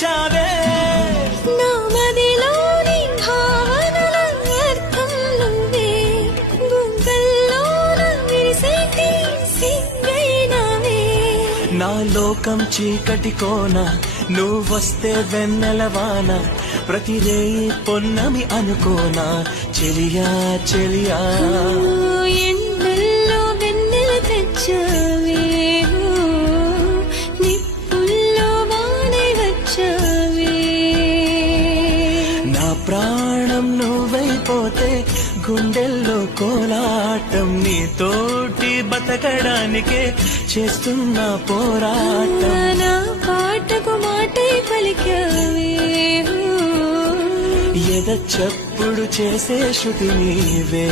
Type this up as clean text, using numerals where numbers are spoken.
నిలిచావే. నా మదిలోని భావనల అర్థం నువ్వే, గుండెల్లోన విరిసేటి సిగ్గైనవే. నా లోకం చీకటి కోన, నువ్వొస్తే వెన్నెలవాన, ప్రతి రేయి పొన్నమి అనుకోనా చెలియా చెలియా. ఎండల్లో వెన్నెల తెచ్చావే, నిప్పుల్లో వానే వచ్చావే. నా ప్రాణం నువ్వైపోతే గుండెల్లో కోలాటం, నీతోటి బతకడానికే చేస్తున్న పోరాటం. నా పాటకు మాటై పలికావే, ఎద చప్పుడు చేసే శృతి నీవే.